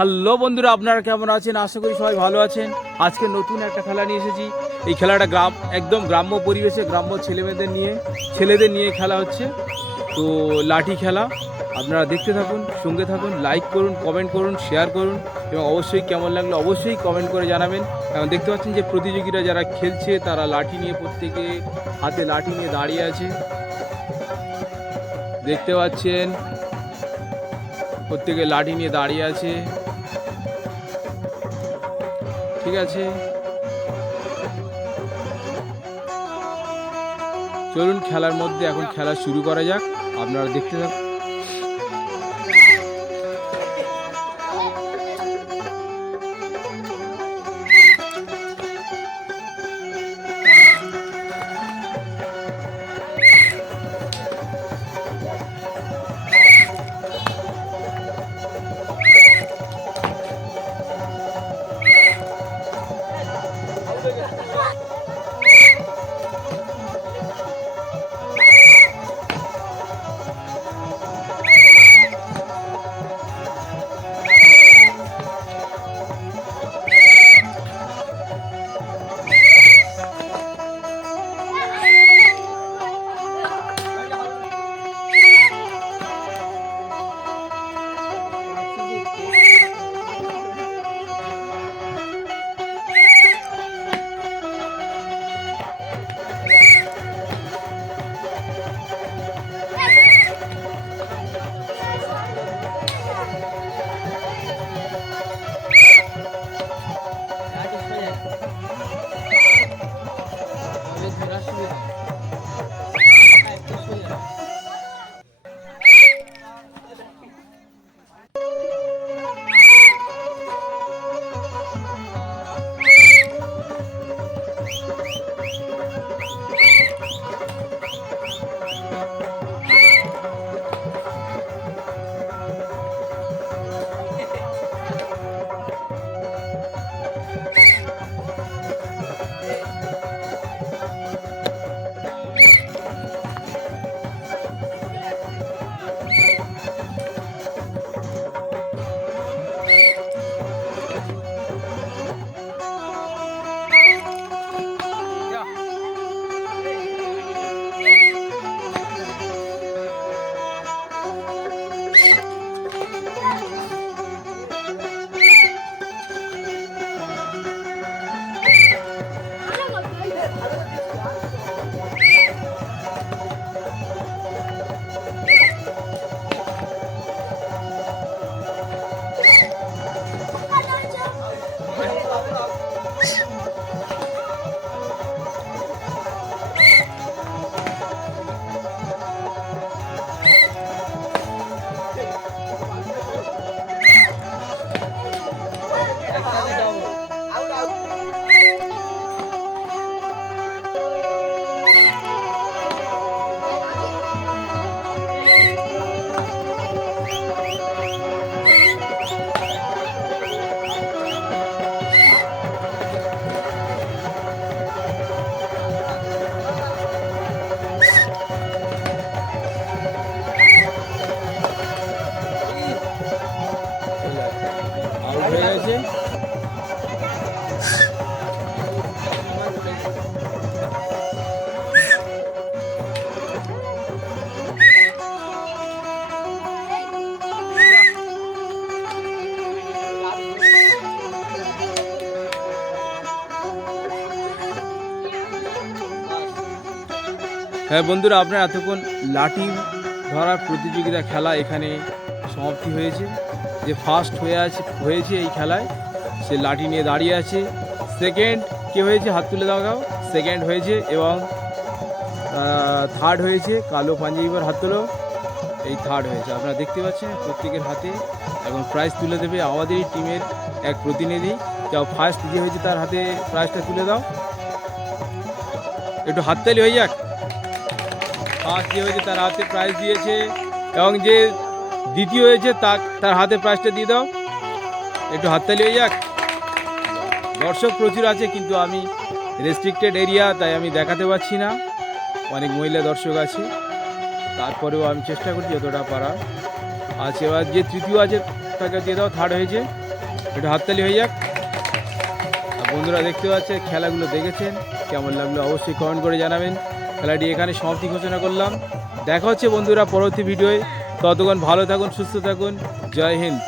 Hello বন্ধুরা, আপনারা কেমন আছেন? আশা করি সবাই ভালো আছেন। আজকে নতুন একটা খেলা নিয়ে এসেছি। এই খেলাটা গ্রাম, একদম গ্রাম্য পরিবেশে, গ্রাম্য ছেলেমেয়েদের নিয়ে, ছেলেদের নিয়ে খেলা হচ্ছে। তো লাঠি খেলা, আপনারা দেখতে থাকুন, সঙ্গে থাকুন লাইক করুন কমেন্ট করুন শেয়ার করুন, এবং অবশ্যই কেমন লাগল অবশ্যই কমেন্ট করে জানাবেন। এবং দেখতে পাচ্ছেন যে প্রতিযোগীরা যারা খেলছে, তারা লাঠি নিয়ে প্রত্যেকে হাতে লাঠি নিয়ে দাঁড়িয়ে আছে। দেখতে পাচ্ছেন, প্রত্যেকে লাঠি নিয়ে দাঁড়িয়ে আছে। ঠিক আছে। চলুন খেলার মধ্যে এখন খেলা শুরু করা যাক। আপনারা দেখতে থাকুন। হ্যাঁ বন্ধুরা, আপনারা এতক্ষণ লাঠি ধরার প্রতিযোগিতা খেলা এখানে সমাপ্তি হয়েছে। যে ফার্স্ট হয়ে আছে, হয়েছে এই খেলায়, সে লাঠি নিয়ে দাঁড়িয়ে আছে। সেকেন্ড কে হয়েছে? হাত তুলে দেখাও সেকেন্ড হয়েছে এবং থার্ড হয়েছে। কালো পাঞ্জাবিবার হাত তুলো। এই থার্ড হয়েছে। আপনারা দেখতে পাচ্ছেন প্রত্যেকের হাতে এবং প্রাইজ তুলে দেবে আমাদেরই টিমের এক প্রতিনিধি। যাও ফার্স্ট যে হয়েছে তার হাতে প্রাইজটা তুলে দাও। একটু হাততালি হয়ে যাক। ফার্স্ট যে হয়েছে, তার হাতে প্রাইজ দিয়েছে। এবং যে দ্বিতীয় হয়েছে তার তার হাতে প্রাইজটা দিয়ে দাও। একটু হাততালি হয়ে যাক। দর্শক প্রচুর আছে, কিন্তু আমি রেস্ট্রিক্টেড এরিয়া তাই আমি দেখাতে পারছি না। অনেক মহিলা দর্শক আছে। তারপরেও আমি চেষ্টা করছি যতটা পারা আছে এবার যে তৃতীয় আছে, তাকে দিয়ে দাও থার্ড হয়েছে। একটু হাততালি হয়ে যাক। বন্ধুরা দেখতে পাচ্ছে খেলাগুলো দেখেছেন। কেমন লাগল অবশ্যই কমেন্ট করে জানাবেন। খেলাটি এখানে সমাপ্তি ঘোষণা করলাম। দেখা হচ্ছে বন্ধুরা পরবর্তী ভিডিওয়। ততক্ষণ ভালো থাকুন, সুস্থ থাকুন। জয় হিন্দ।